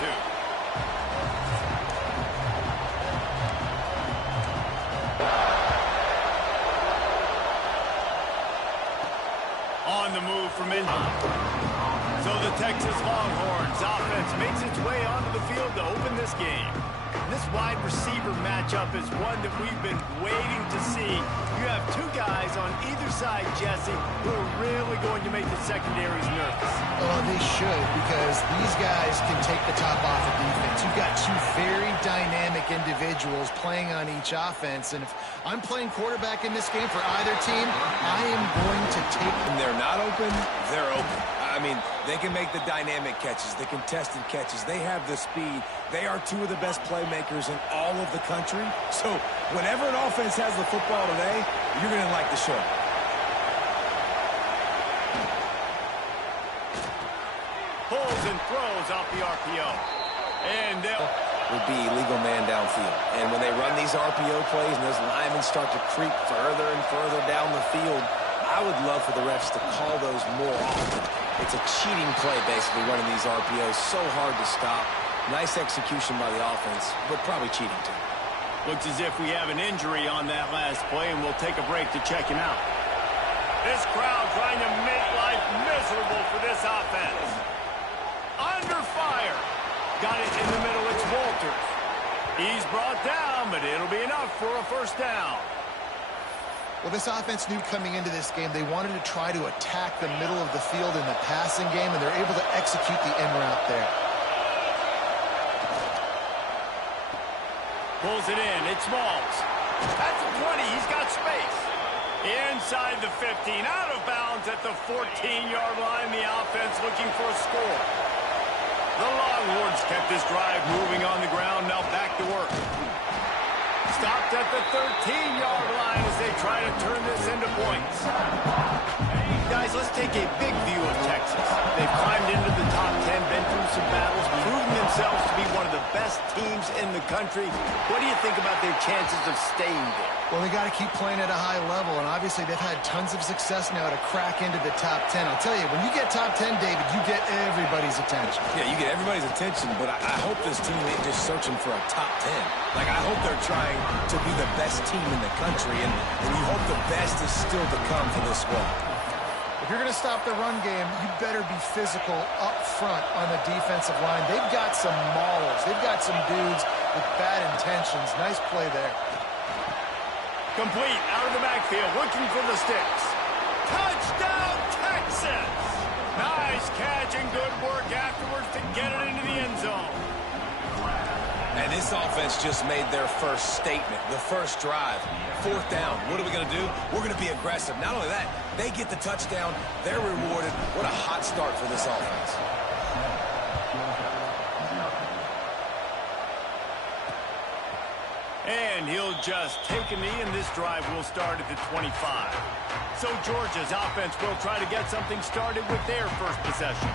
2. On the move from Indy. So the Texas Longhorns offense makes its way onto the field to open this game. This wide receiver matchup is one that we've been waiting to see. You have two guys on either side, Jesse, who are really going to make the secondaries nervous. Oh, they should, because these guys can take the top off of defense. You've got two very dynamic individuals playing on each offense, and if I'm playing quarterback in this game for either team, I am going to take them. When they're not open, they're open. I mean, they can make the dynamic catches, the contested catches. They have the speed. They are two of the best playmakers in all of the country. So whenever an offense has the football today, you're going to like the show. Pulls and throws off the RPO. And they'll... would be legal man downfield. And when they run these RPO plays and those linemen start to creep further and further down the field, I would love for the refs to call those more often. It's a cheating play, basically, running these RPOs. So hard to stop. Nice execution by the offense, but probably cheating, too. Looks as if we have an injury on that last play, and we'll take a break to check him out. This crowd trying to make life miserable for this offense. Under fire. Got it in the middle. It's Walters. He's brought down, but it'll be enough for a first down. Well, this offense knew coming into this game they wanted to try to attack the middle of the field in the passing game, and they're able to execute the in route there. Pulls it in. It's Smalls. At the 20, he's got space. Inside the 15, out of bounds at the 14-yard line. The offense looking for a score. The Longhorns kept this drive moving on the ground. Now back to work. Stopped at the 13-yard line as they try to turn this into points. Guys, let's take a big view of Texas. They've climbed into the top 10, been through some battles, proven themselves to be one of the best teams in the country. What do you think about their chances of staying there? Well, they got to keep playing at a high level, and obviously they've had tons of success now to crack into the top 10. I'll tell you, when you get top 10, David, you get everybody's attention. Yeah, you get everybody's attention, but I hope this team ain't just searching for a top 10. Like, I hope they're trying to be the best team in the country, and you hope the best is still to come for this squad. If you're going to stop the run game, you better be physical up front on the defensive line. They've got some maulers. They've got some dudes with bad intentions. Nice play there. Complete out of the backfield, looking for the sticks. Touchdown, Texas! Nice catch and good work afterwards to get it into the end zone. And this offense just made their first statement, the first drive. 4th down. What are we going to do? We're going to be aggressive. Not only that, they get the touchdown. They're rewarded. What a hot start for this offense. And he'll just take a knee, and this drive will start at the 25. So Georgia's offense will try to get something started with their first possession.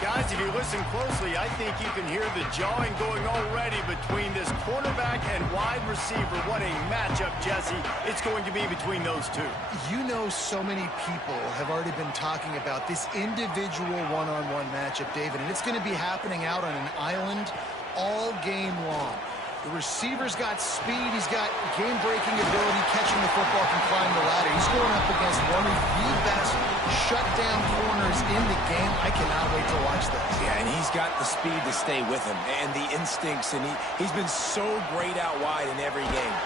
Guys, if you listen closely, I think you can hear the jawing going already between this quarterback and wide receiver. What a matchup, Jesse. It's going to be between those two. You know, so many people have already been talking about this individual one-on-one matchup, David, and it's going to be happening out on an island all game long. The receiver's got speed. He's got game-breaking ability, catching the football, can climb the ladder. He's going up against one of the best shutdown corners in the game. I cannot wait to watch this. Yeah, and he's got the speed to stay with him and the instincts, and he's been so great out wide in every game.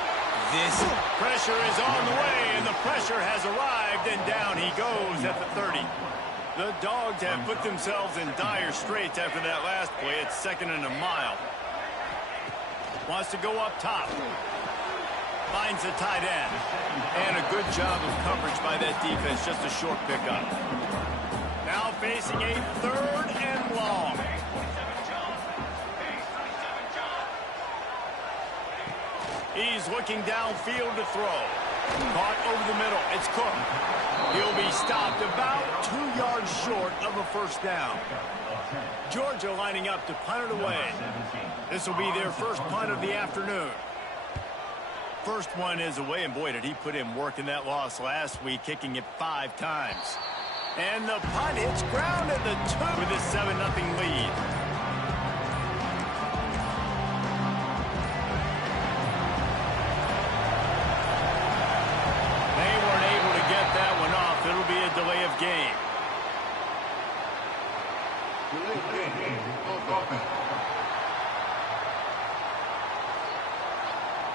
This pressure is on the way, and the pressure has arrived, and down he goes at the 30. The Dogs have put themselves in dire straits after that last play. It's 2nd and a mile. Wants to go up top. Finds the tight end. And a good job of coverage by that defense. Just a short pickup. Now facing a 3rd and long. He's looking downfield to throw. Caught over the middle. It's Cook. He'll be stopped about 2 yards short of a first down. Georgia lining up to punt it away. This will be their first punt of the afternoon. First one is away, and boy, did he put in work in that loss last week, kicking it 5 times. And the punt hits ground at the 2 with a 7-0 lead.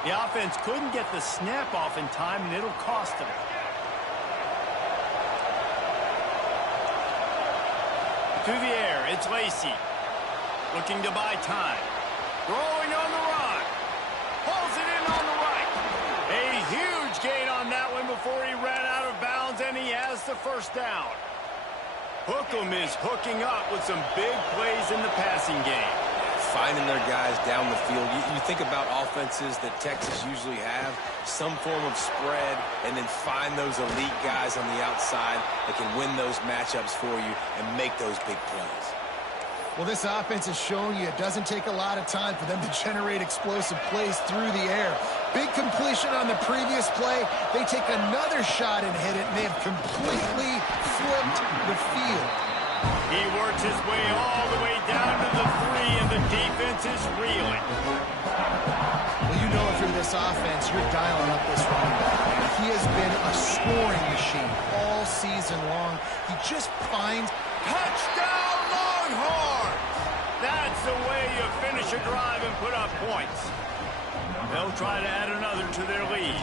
The offense couldn't get the snap off in time, and it'll cost them. To the air, it's Lacy. Looking to buy time. Throwing on the run. Pulls it in on the right. A huge gain on that one before he ran out of bounds, and he has the first down. Hookem is hooking up with some big plays in the passing game. Finding their guys down the field. You think about offenses that Texas usually have, some form of spread, and then find those elite guys on the outside that can win those matchups for you and make those big plays. Well, this offense is showing you it doesn't take a lot of time for them to generate explosive plays through the air. Big completion on the previous play. They take another shot and hit it, and they have completely flipped the field. He works his way all the way down to the 3, and the defense is reeling. Well, you know if you're this offense, you're dialing up this running back. He has been a scoring machine all season long. He just finds... Touchdown, Longhorns! That's the way you finish a drive and put up points. They'll try to add another to their lead.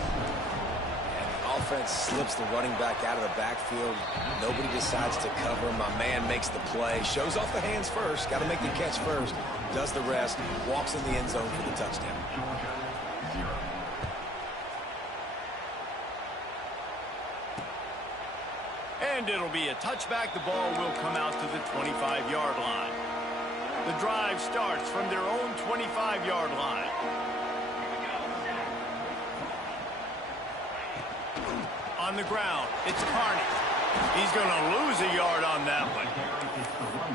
Offense slips the running back out of the backfield. Nobody decides to cover. My man makes the play. Shows off the hands first. Got to make the catch first. Does the rest. Walks in the end zone for the touchdown. And it'll be a touchback. The ball will come out to the 25-yard line. The drive starts from their own 25-yard line. On the ground, it's Carney. He's going to lose a yard on that one.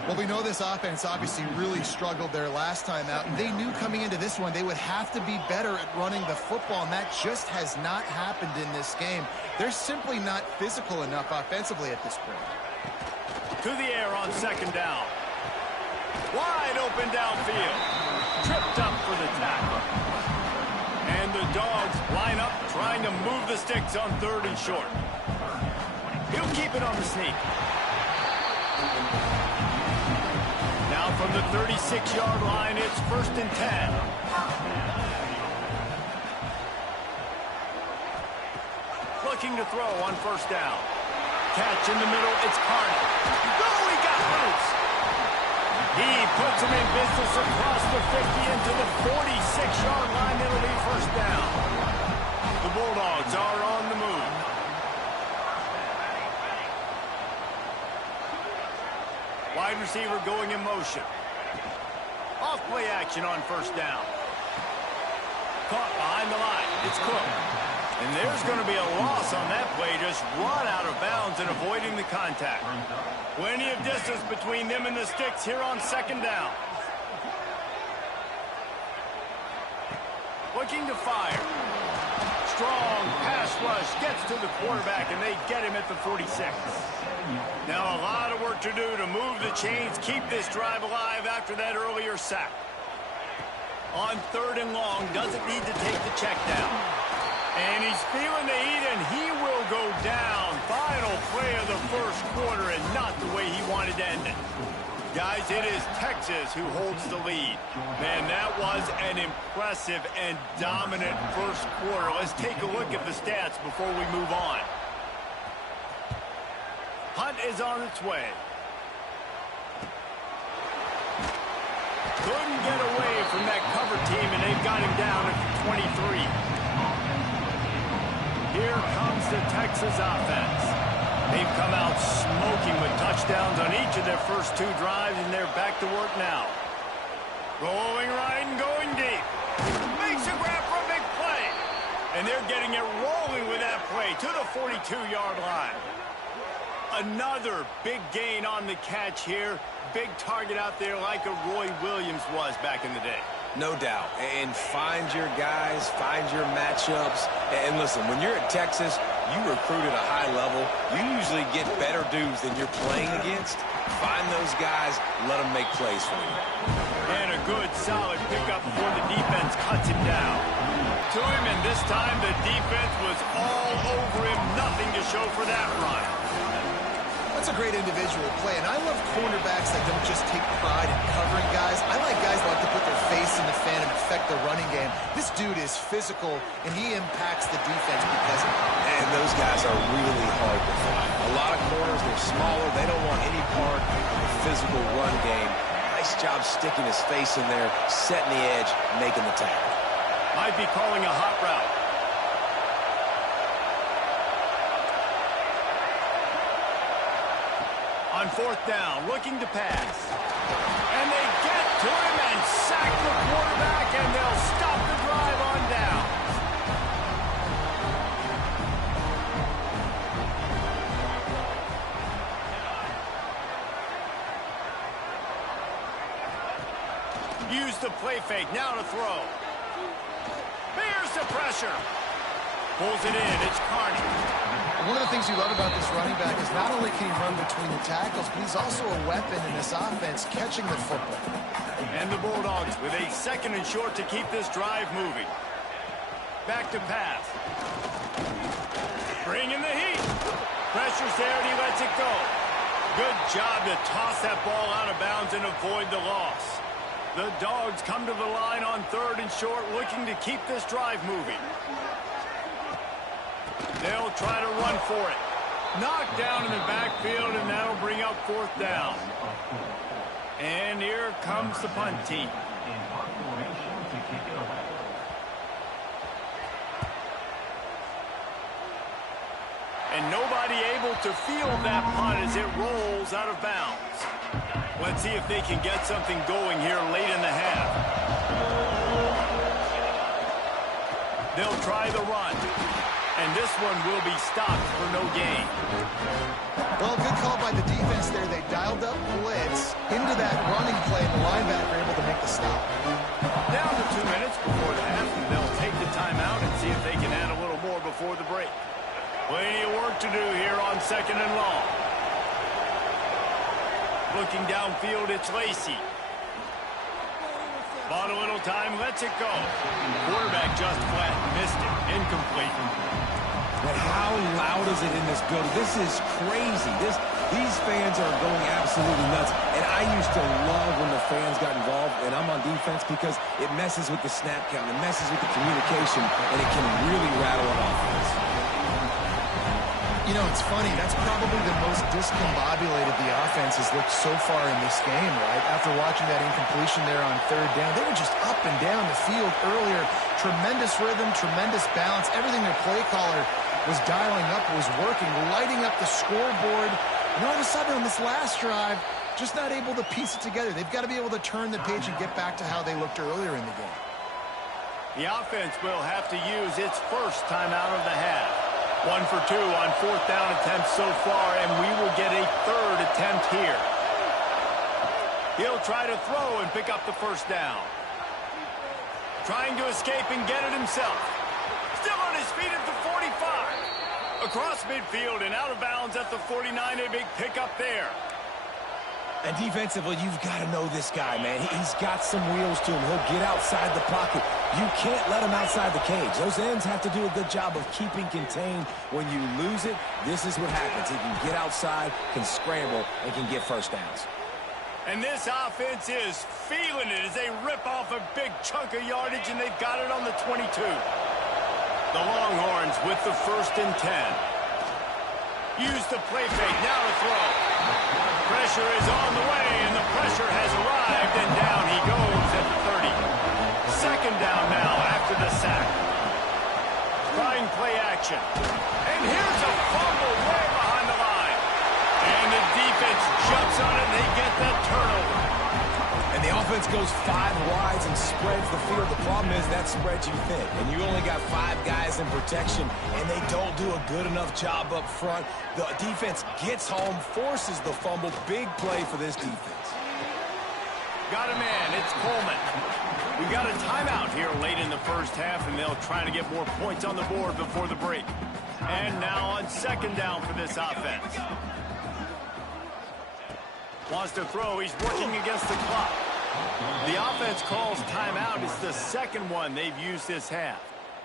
Well, we know this offense obviously really struggled their last time out, and they knew coming into this one they would have to be better at running the football, and that just has not happened in this game. They're simply not physical enough offensively at this point. To the air on second down. Wide open downfield. Tripped up for the tackle. And the Dogs line up trying to move the sticks on 3rd and short. He'll keep it on the sneak. Now from the 36-yard line, it's 1st and 10. Looking to throw on 1st down. Catch in the middle, it's Carney. Oh, he got loose. He puts him in business across the 50 into the 46-yard line. It'll be 1st down. The Bulldogs are on the move. Wide receiver going in motion. Off play action on 1st down. Caught behind the line. It's Cook. And there's going to be a loss on that play. Just run out of bounds and avoiding the contact. Plenty of distance between them and the sticks here on 2nd down. Looking to fire. Strong pass rush gets to the quarterback, and they get him at the 46. Now a lot of work to do to move the chains, keep this drive alive after that earlier sack. On 3rd and long, doesn't need to take the check down. And he's feeling the heat, and he will go down. Final play of the 1st quarter, and not the way he wanted to end it. Guys, it is Texas who holds the lead. Man, that was an impressive and dominant 1st quarter. Let's take a look at the stats before we move on. Hunt is on its way. Couldn't get away from that cover team, and they've got him down at the 23. Here comes the Texas offense. They've come out smoking with touchdowns on each of their first 2 drives, and they're back to work now. Rolling right and going deep. Makes a grab for a big play. And they're getting it rolling with that play to the 42-yard line. Another big gain on the catch here. Big target out there like a Roy Williams was back in the day. No doubt. And find your guys, find your matchups. And listen, when you're at Texas, you recruit at a high level. You usually get better dudes than you're playing against. Find those guys, let them make plays for you. And a good, solid pickup before the defense cuts him down. To him, and this time the defense was all over him. Nothing to show for that run. That's a great individual play, and I love cornerbacks that don't just take pride in covering guys. I like guys that like to put their face in the fan and affect the running game. This dude is physical, and he impacts the defense because of it. And those guys are really hard to find. A lot of corners, they're smaller. They don't want any part of the physical run game. Nice job sticking his face in there, setting the edge, making the tackle. Might be calling a hot route. On fourth down, looking to pass. And they get to him and sack the quarterback, and they'll stop the drive on down. Use the play fake, now to throw. Here's the pressure. Pulls it in, it's Carney. One of the things you love about this running back is not only can he run between the tackles, but he's also a weapon in this offense, catching the football. And the Bulldogs with a 2nd and short to keep this drive moving. Back to pass. Bring in the heat. Pressure's there and he lets it go. Good job to toss that ball out of bounds and avoid the loss. The Dogs come to the line on 3rd and short, looking to keep this drive moving. They'll try to run for it. Knocked down in the backfield, and that'll bring up 4th down. And here comes the punt team. And nobody able to field that punt as it rolls out of bounds. Let's see if they can get something going here late in the half. They'll try the run. And this one will be stopped for no gain. Well, good call by the defense there. They dialed up blitz into that running play, and the linebacker able to make the stop. Down to 2 minutes before the half, and they'll take the timeout and see if they can add a little more before the break. Plenty of work to do here on 2nd and long. Looking downfield, it's Lacy. Bought a little time, lets it go. Quarterback just flat, missed it, incomplete. But how loud is it in this building? This is crazy. These fans are going absolutely nuts. And I used to love when the fans got involved, and I'm on defense because it messes with the snap count, it messes with the communication, and it can really rattle an offense. You know, it's funny. That's probably the most discombobulated the offense has looked so far in this game, right? After watching that incompletion there on 3rd down, they were just up and down the field earlier. Tremendous rhythm, tremendous balance. Everything their play caller was dialing up was working, lighting up the scoreboard. And all of a sudden on this last drive, just not able to piece it together. They've got to be able to turn the page and get back to how they looked earlier in the game. The offense will have to use its first timeout of the half. 1 for 2 on 4th down attempts so far, and we will get a 3rd attempt here. He'll try to throw and pick up the 1st down. Trying to escape and get it himself. Still on his feet at the 45. Across midfield and out of bounds at the 49, a big pickup there. And defensively, you've got to know this guy, man. He's got some wheels to him. He'll get outside the pocket. You can't let him outside the cage. Those ends have to do a good job of keeping contained. When you lose it, this is what happens. He can get outside, can scramble, and can get 1st downs. And this offense is feeling it as they rip off a big chunk of yardage, and they've got it on the 22. The Longhorns with the 1st and 10. Use the play fake, now to throw. Pressure is on the way, and the pressure has arrived, and down he goes at the 30. 2nd down now after the sack. Trying play action. And here's a fumble way behind the line. And the defense jumps on it, and they get that turnover. And the offense goes 5 wides and spreads the field. The problem is that spreads you thin, and you only got 5 guys in protection, and they don't do a good enough job up front. The defense gets home, forces the fumble. Big play for this defense. Got a man, it's Coleman. We got a timeout here late in the 1st half, and they'll try to get more points on the board before the break. And now on 2nd down for this offense. Wants to throw, he's working against the clock. The offense calls timeout. It's the 2nd one they've used this half.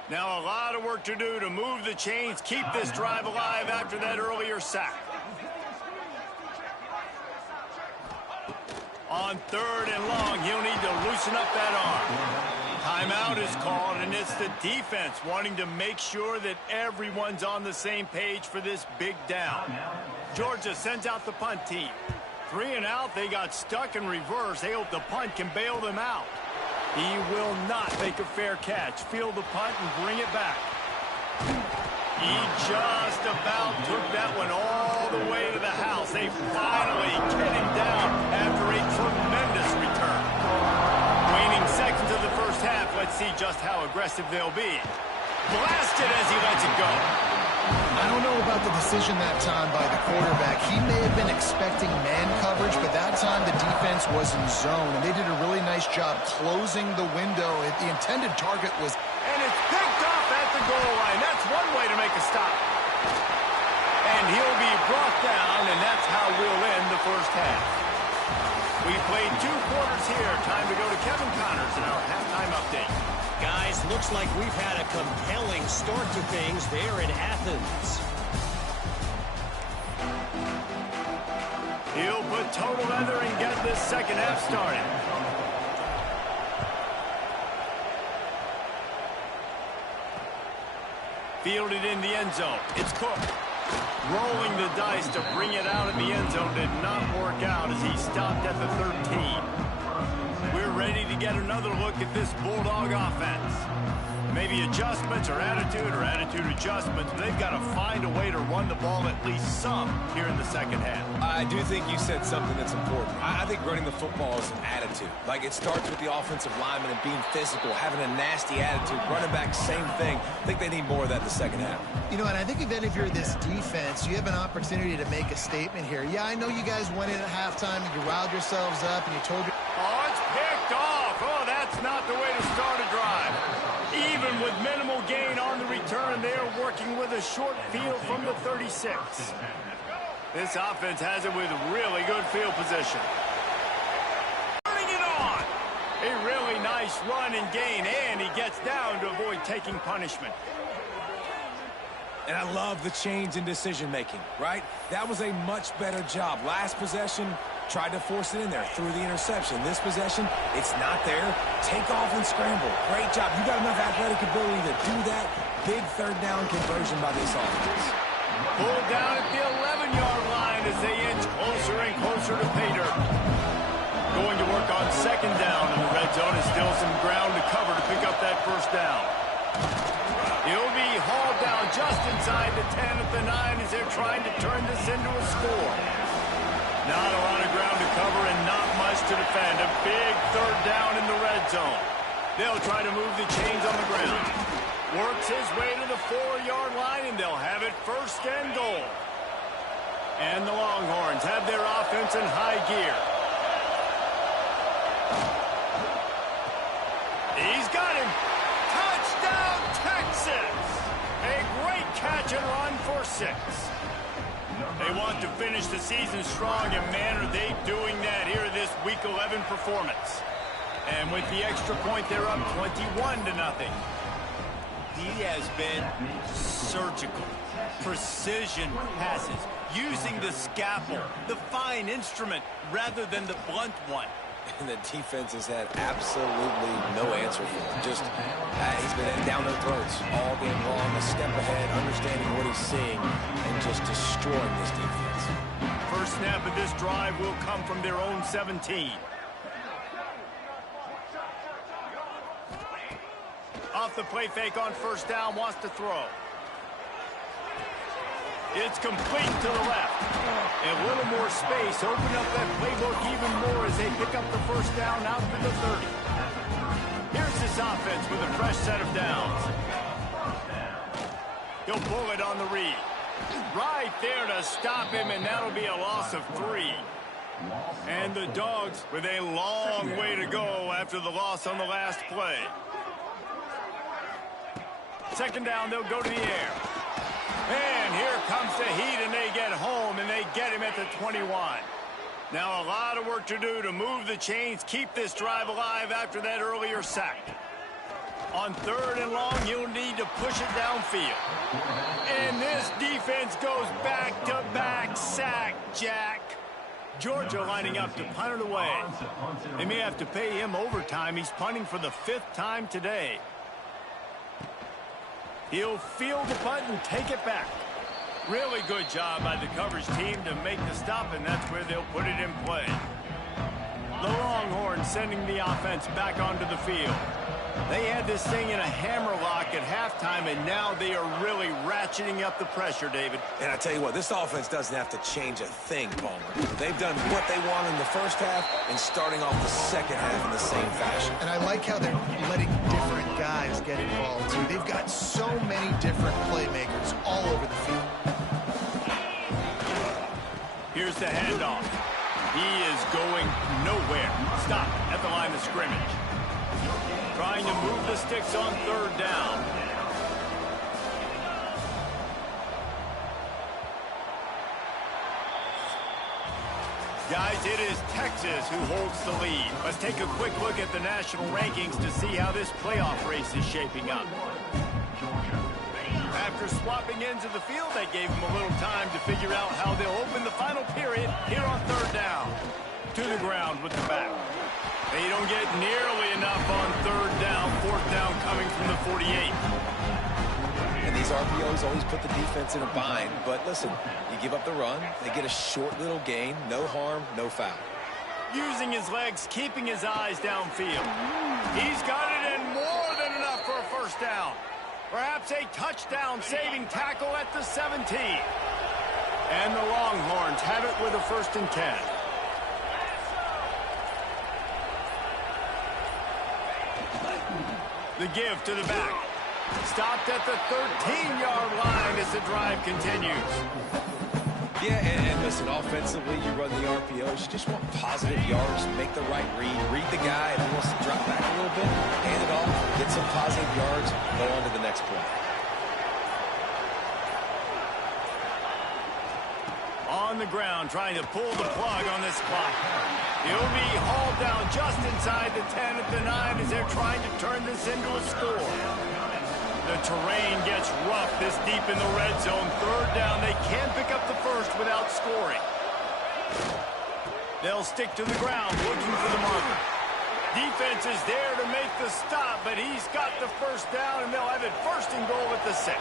Now a lot of work to do to move the chains, keep this drive alive after that earlier sack. On 3rd and long, he'll need to loosen up that arm. Timeout is called, and it's the defense wanting to make sure that everyone's on the same page for this big down. Georgia sends out the punt team. 3 and out, they got stuck in reverse. They hope the punt can bail them out. He will not make a fair catch. Field the punt and bring it back. He just about took that one all the way to the house. They finally get him down after a tremendous return. Waning seconds of the first half. Let's see just how aggressive they'll be. Blasted as he lets it go. I don't know about the decision that time by the quarterback. He may have been expecting man coverage, but that time the defense was in zone, and they did a really nice job closing the window. The intended target was... And it's picked off at the goal line. That's one way to make a stop. And he'll be brought down, and that's how we'll end the first half. We played 2 quarters here. Time to go to Kevin Connors in our halftime update. Guys, looks like we've had a compelling start to things there in Athens. He'll put total leather and get this second half started. Fielded in the end zone. It's Cook. Rolling the dice to bring it out of the end zone did not work out as he stopped at the 13. We're ready to get another look at this Bulldog offense. Maybe adjustments or attitude adjustments. But they've got to find a way to run the ball at least some here in the second half. I do think you said something that's important. I think running the football is an attitude. Like, it starts with the offensive lineman and being physical, having a nasty attitude. Running back, same thing. I think they need more of that in the second half. You know, and I think if you're this defense, you have an opportunity to make a statement here. Yeah, I know you guys went in at halftime and you riled yourselves up and you told your... Oh, it's picked off. Oh, that's not the way to start a drive. Even with minimal gain on the return, they are working with a short field from the 36. This offense has it with really good field position. Turning it on. A really nice run and gain, and he gets down to avoid taking punishment. And I love the change in decision-making, right? That was a much better job. Last possession, tried to force it in there through the interception. This possession, it's not there. Take off and scramble. Great job. You got enough athletic ability to do that. Big third down conversion by this offense. Pulled down at the 11-yard line as they inch closer and closer to pay dirt. Going to work on second down in the red zone. Is still some ground to cover to pick up that first down. He'll be hauled down just inside the 10 at the 9 as they're trying to turn this into a score. Not a lot of ground to cover and not much to defend. A big third down in the red zone. They'll try to move the chains on the ground. Works his way to the 4-yard line, and they'll have it first and goal. And the Longhorns have their offense in high gear. He's got him. Touchdown, Texas! A great catch and run for 6. They want to finish the season strong, and man, are they doing that here this Week 11 performance. And with the extra point, they're up 21-0. He has been surgical, precision passes, using the scalpel, the fine instrument, rather than the blunt one. And the defense has had absolutely no answer for him. Just, he's been down their throats all game long, a step ahead, understanding what he's seeing, and just destroying this defense. First snap of this drive will come from their own 17. Off the play fake on first down, wants to throw. It's complete to the left. A little more space. Open up that playbook even more as they pick up the first down out to the 30. Here's this offense with a fresh set of downs. He'll pull it on the read. Right there to stop him, and that'll be a loss of 3. And the Dogs with a long way to go after the loss on the last play. Second down, they'll go to the air. And here comes the heat, and they get home, and they get him at the 21. Now a lot of work to do to move the chains, keep this drive alive after that earlier sack. On third and long, you'll need to push it downfield. And this defense goes back-to-back sack, Jack. Georgia lining up to punt it away. They may have to pay him overtime. He's punting for the 5th time today. He'll field the punt and take it back. Really good job by the coverage team to make the stop, and that's where they'll put it in play. The Longhorns sending the offense back onto the field. They had this thing in a hammerlock at halftime, and now they are really ratcheting up the pressure, David. And I tell you what, this offense doesn't have to change a thing, Palmer. They've done what they want in the first half and starting off the second half in the same fashion. And I like how they're letting different guys get involved, too. They've got so many different playmakers all over the field. Here's the handoff. He is going nowhere. Stop at the line of scrimmage. Trying to move the sticks on 3rd down. Guys, it is Texas who holds the lead. Let's take a quick look at the national rankings to see how this playoff race is shaping up. After swapping ends of the field, they gave them a little time to figure out how they'll open the final period here on 3rd down. To the ground with the back. They don't get nearly enough on 3rd down. 4th down coming from the 48. And these RPOs always put the defense in a bind. But listen, you give up the run, they get a short little gain, no harm, no foul. Using his legs, keeping his eyes downfield. He's got it in more than enough for a 1st down. Perhaps a touchdown-saving tackle at the 17. And the Longhorns have it with a 1st and 10. The give to the back. Stopped at the 13-yard line as the drive continues. Yeah, and listen, offensively, you run the RPOs. You just want positive yards, make the right read the guy. If he wants to drop back a little bit, hand it off, get some positive yards, go on to the next play. On the ground, trying to pull the plug on this clock. He'll be hauled down just inside the 10 at the 9 as they're trying to turn this into a score. The terrain gets rough this deep in the red zone. 3rd down, they can't pick up the 1st without scoring. They'll stick to the ground looking for the marker. Defense is there to make the stop, but he's got the 1st down, and they'll have it 1st and goal at the 6.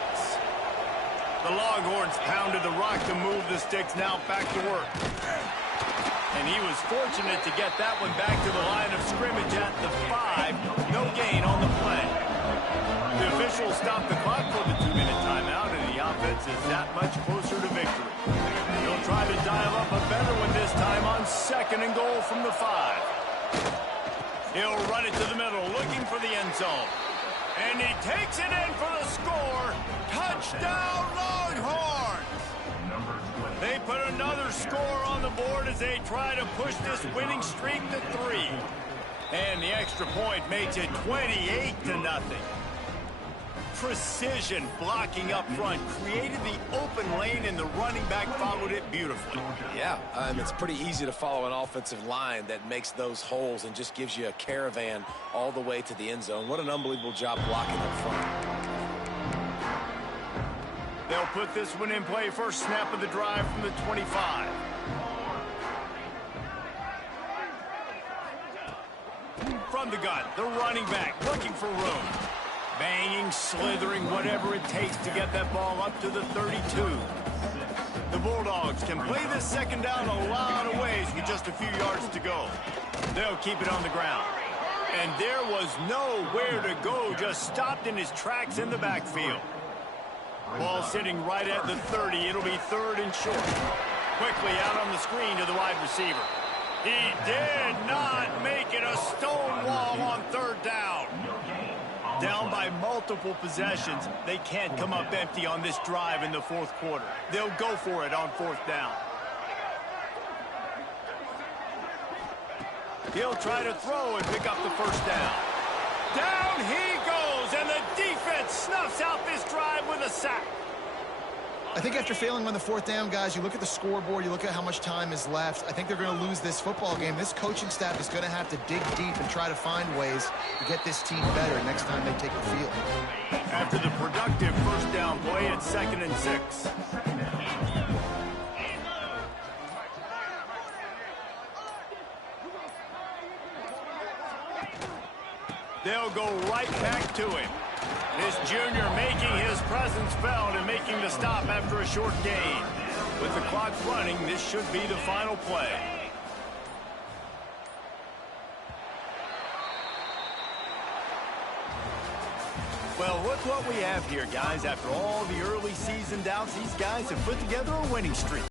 The Longhorns pounded the rock to move the sticks, now back to work. And he was fortunate to get that one back to the line of scrimmage at the 5. No gain on the play. The officials stopped the clock for the 2-minute timeout, and the offense is that much closer to victory. He'll try to dial up a better one this time on 2nd and goal from the 5. He'll run it to the middle, looking for the end zone. And he takes it in for the score. Touchdown, Longhorns! They put another score on the board as they try to push this winning streak to 3. And the extra point makes it 28-0. Precision blocking up front created the open lane, and the running back followed it beautifully. Yeah, it's pretty easy to follow an offensive line that makes those holes and just gives you a caravan all the way to the end zone. What an unbelievable job blocking up front. They'll put this one in play. 1st snap of the drive from the 25. From the gun, the running back looking for room. Banging, slithering, whatever it takes to get that ball up to the 32. The Bulldogs can play this 2nd down a lot of ways with just a few yards to go. They'll keep it on the ground. And there was nowhere to go, just stopped in his tracks in the backfield. Ball sitting right at the 30. It'll be 3rd and short. Quickly out on the screen to the wide receiver. He did not make it a stone wall on 3rd down. Down by multiple possessions, they can't come up empty on this drive in the 4th quarter. They'll go for it on 4th down. He'll try to throw and pick up the 1st down. Down he goes, and the defense snuffs out this drive with a sack. I think after failing on the 4th down, guys, you look at the scoreboard, you look at how much time is left. I think they're going to lose this football game. This coaching staff is going to have to dig deep and try to find ways to get this team better next time they take the field. After the productive 1st down play, it's 2nd and 6. They'll go right back to him. This junior making his presence felt and making the stop after a short gain. With the clock running, this should be the final play. Well, look what we have here, guys. After all the early season doubts, these guys have put together a winning streak.